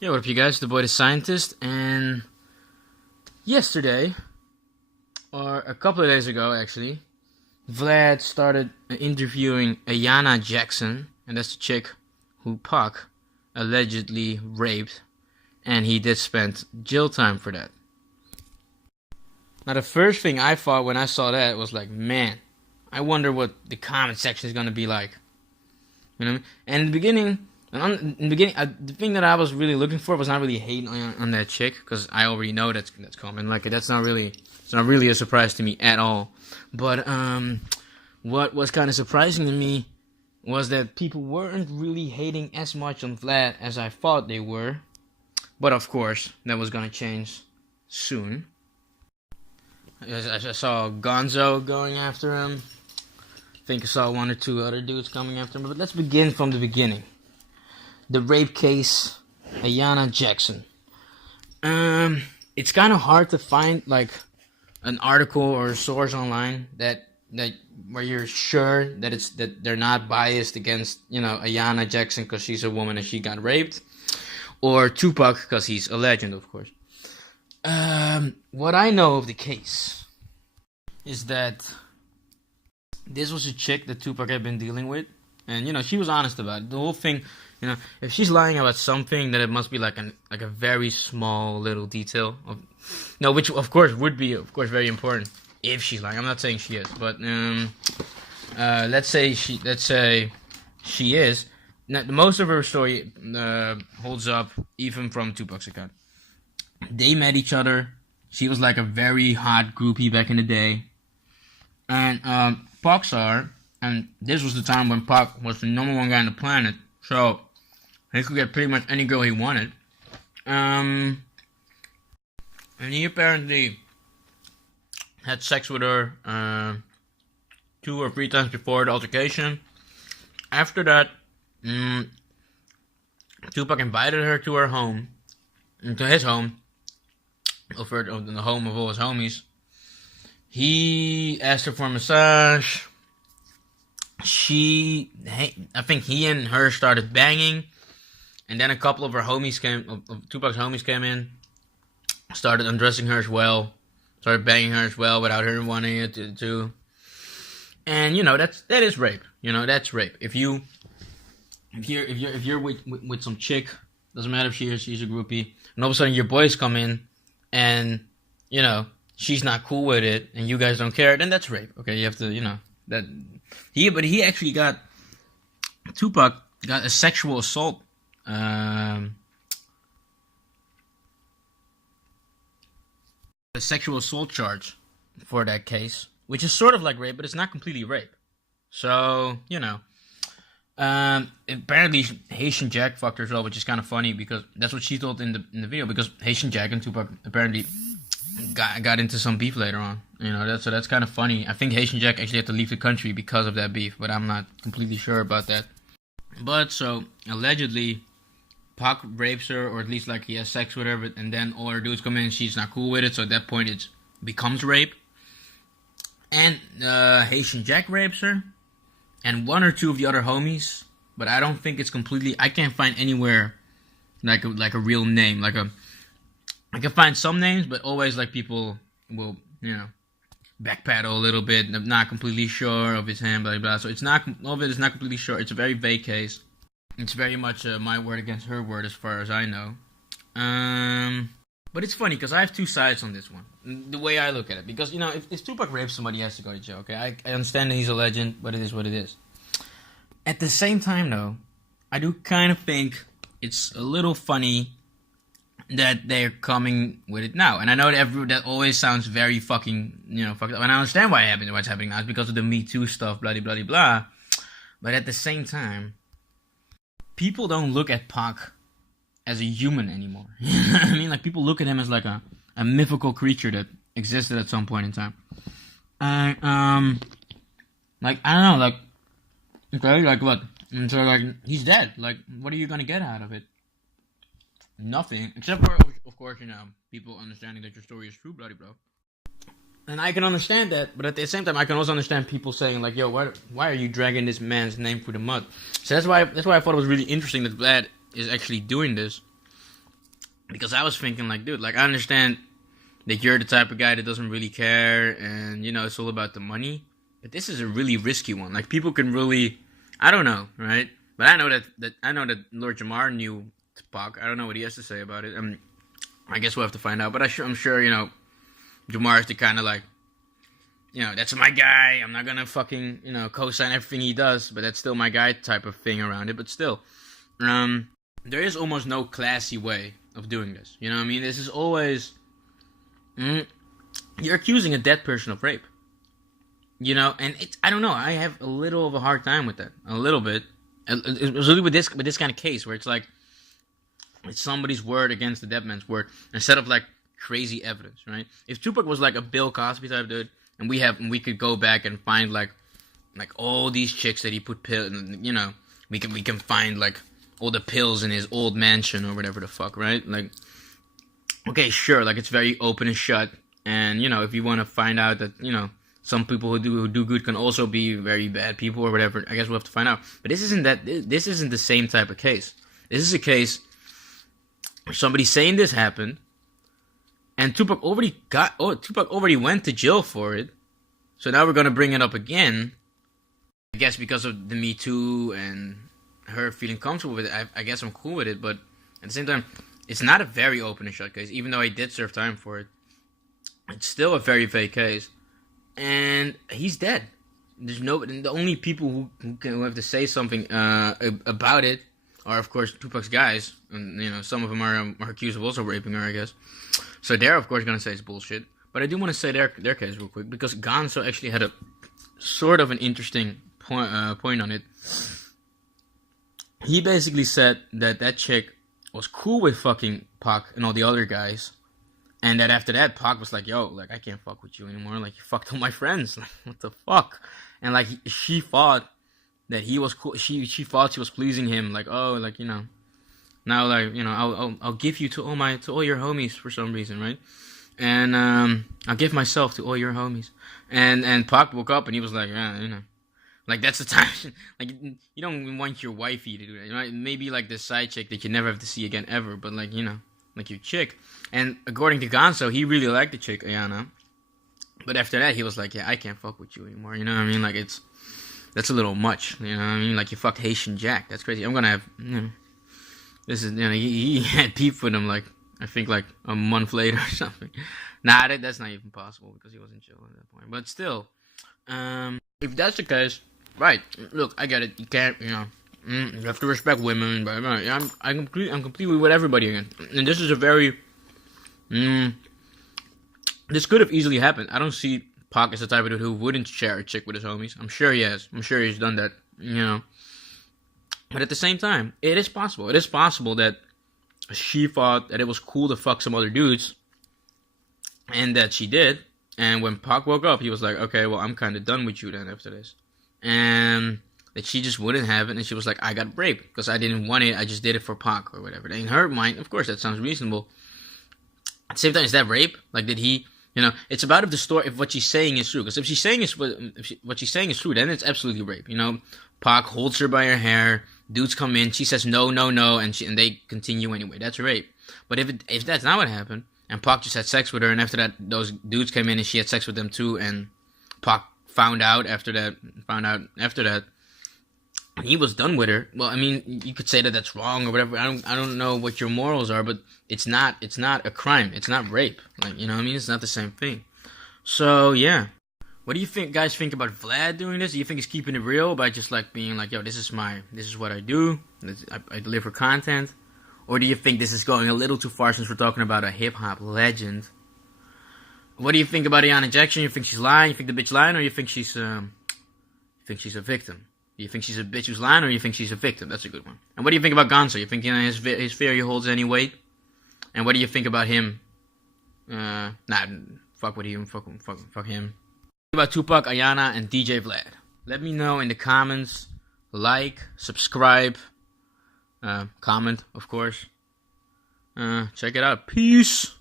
Yo, what up, you guys? The boy, the scientist, and yesterday, or a couple of days ago, actually, Vlad started interviewing Ayanna Jackson, and that's the chick who Pac allegedly raped, and he did spend jail time for that. Now, the first thing I thought when I saw that was like, man, I wonder what the comment section is gonna be like. You know what I mean? And in the beginning. The thing that I was really looking for was not really hating on that chick, because I already know that's coming. Like, it's not really a surprise to me at all. But what was kind of surprising to me was that people weren't really hating as much on Vlad as I thought they were. But of course, that was gonna change soon. I saw Gonzo going after him. I think I saw one or two other dudes coming after him. But let's begin from the beginning. The rape case, Ayanna Jackson. It's kind of hard to find like an article or a source online that where you're sure that they're not biased against, you know, Ayanna Jackson because she's a woman and she got raped, or Tupac because he's a legend, of course. What I know of the case is that this was a chick that Tupac had been dealing with, and you know, she was honest about it. The whole thing. You know, if she's lying about something, then it must be like a very small little detail. Which of course would be very important if she's lying. I'm not saying she is, but let's say she is. Now, most of her story holds up even from Tupac's account. They met each other. She was like a very hot groupie back in the day, and Pac saw her, and this was the time when Pac was the #1 guy on the planet. So he could get pretty much any girl he wanted. And he apparently had sex with her 2 or 3 times before the altercation. After that, Tupac invited her to her home, to his home, over the home of all his homies. He asked her for a massage. I think he and her started banging, and then a couple of her homies of Tupac's homies came in, started undressing her as well, started banging her as well without her wanting it to. And you know, that is rape. You know, that's rape. If you're with some chick, doesn't matter if she's a groupie, and all of a sudden your boys come in, and you know she's not cool with it, and you guys don't care, then that's rape. Okay, you have to, you know. Tupac got a sexual assault, a sexual assault charge for that case, which is sort of like rape, but it's not completely rape. So, you know, apparently Haitian Jack fucked her as well, which is kind of funny because that's what she told in the video, because Haitian Jack and Tupac apparently got into some beef later on. You know, that's kind of funny. I think Haitian Jack actually had to leave the country because of that beef, but I'm not completely sure about that. But so allegedly, Pac rapes her, or at least like he has sex with her, and then all her dudes come in, she's not cool with it. So at that point, it becomes rape. And Haitian Jack rapes her, and 1 or 2 of the other homies. But I don't think it's completely. I can't find anywhere like a real name. I can find some names, but always like people will, you know, backpedal a little bit. I'm not completely sure of his hand, blah, blah, blah. So all of it is not completely sure. It's a very vague case. It's very much my word against her word as far as I know. But it's funny because I have 2 sides on this one. The way I look at it. Because, you know, if Tupac rapes somebody, he has to go to jail. Okay, I understand that he's a legend, but it is what it is. At the same time, though, I do kind of think it's a little funny that they're coming with it now. And I know that always sounds very fucking, you know, fucked up. And I understand what's happening now. It's because of the Me Too stuff, blah, blah, blah, blah. But at the same time, people don't look at Pac as a human anymore. You know what I mean? Like, people look at him as like a mythical creature that existed at some point in time. Like, I don't know, like, okay, like what? And so, like, he's dead. Like, what are you gonna get out of it? Nothing, except for, of course, you know, people understanding that your story is true, bloody bro. And I can understand that, but at the same time, I can also understand people saying like, "Yo, why are you dragging this man's name through the mud?" So that's why I thought it was really interesting that Vlad is actually doing this, Because I was thinking, like, dude, like, I understand that you're the type of guy that doesn't really care, and, you know, it's all about the money. But this is a really risky one. Like, people can really, I don't know, right? But I know that Lord Jamar knew Tupac. I don't know what he has to say about it. I guess we'll have to find out. But I'm sure, you know, Jamar is the kind of, like, you know, that's my guy. I'm not gonna fucking, you know, co-sign everything he does, but that's still my guy type of thing around it. But still, there is almost no classy way of doing this. You know what I mean? This is always, you're accusing a dead person of rape. You know, and I don't know. I have a little of a hard time with that. A little bit. It was really with this kind of case where it's like, it's somebody's word against the dead man's word instead of like crazy evidence, right? If Tupac was like a Bill Cosby type dude, and we could go back and find like all these chicks that he put pills, you know, we can find like all the pills in his old mansion or whatever the fuck, right? Like, okay, sure, like it's very open and shut, and you know, if you want to find out that, you know, some people who do good can also be very bad people or whatever, I guess we'll have to find out. But this isn't the same type of case. This is a case where somebody's saying this happened, and Tupac already went to jail for it. So now we're gonna bring it up again. I guess because of the Me Too and her feeling comfortable with it. I guess I'm cool with it, but at the same time, it's not a very open and shut case. Even though he did serve time for it, it's still a very vague case, and he's dead. There's the only people who have to say something about it are, of course, Tupac's guys, and you know, some of them are accused of also raping her, I guess. So they're, of course, going to say it's bullshit. But I do want to say their case real quick, because Gonzo actually had a sort of an interesting point on it. He basically said that chick was cool with fucking Pac and all the other guys, and that after that, Pac was like, yo, like, I can't fuck with you anymore. Like, you fucked all my friends. Like, what the fuck? And, like, she thought that he was cool. She thought she was pleasing him. Like, oh, like, you know, now, like, you know, I'll give you to all your homies for some reason, right? And I'll give myself to all your homies. And Pac woke up and he was like, yeah, you know, like, that's the time. Like, you don't want your wifey to do that, right? Maybe like the side chick that you never have to see again ever, but like, you know, like your chick. And according to Gonzo, he really liked the chick Ayanna. But after that, he was like, yeah, I can't fuck with you anymore. You know what I mean? Like, that's a little much. You know what I mean? Like, you fucked Haitian Jack. That's crazy. I'm gonna have, you know, this is, you know, he had beef with him, like, I think, like, a month later or something. Nah, that's not even possible, because he was in jail at that point. But still, if that's the case, right, look, I get it. You can't, you know, you have to respect women, but I'm completely with everybody again. And this is a very, this could have easily happened. I don't see Pac as the type of dude who wouldn't share a chick with his homies. I'm sure he has. I'm sure he's done that, you know. But at the same time, it is possible. It is possible that she thought that it was cool to fuck some other dudes, and that she did. And when Pac woke up, he was like, okay, well, I'm kind of done with you then after this. And that she just wouldn't have it, and she was like, I got raped because I didn't want it. I just did it for Pac or whatever. In her mind, of course, that sounds reasonable. At the same time, is that rape? Like, did he, you know, it's about if what she's saying is true. Because if she's saying what she's saying is true, then it's absolutely rape. You know, Pac holds her by her hair. Dudes come in. She says no, no, no, and they continue anyway. That's rape. But if that's not what happened, and Pac just had sex with her, and after that, those dudes came in and she had sex with them too, and Pac found out after that, and he was done with her. Well, I mean, you could say that that's wrong or whatever. I don't know what your morals are, but it's not a crime. It's not rape. Like, you know what I mean? It's not the same thing. So yeah. What do you guys think about Vlad doing this? Do you think he's keeping it real by just like being like, yo, this is what I do. I deliver content. Or do you think this is going a little too far since we're talking about a hip hop legend? What do you think about Ayanna Jackson? You think she's lying? You think the bitch lying, or you think she's a victim? Do you think she's a bitch who's lying, or you think she's a victim? That's a good one. And what do you think about Gonzo? You think, you know, his theory holds any weight? And what do you think about him? Fuck with him. Fuck him. About Tupac, Ayanna, and DJ Vlad. Let me know in the comments. Like, subscribe, comment, of course. Check it out. Peace.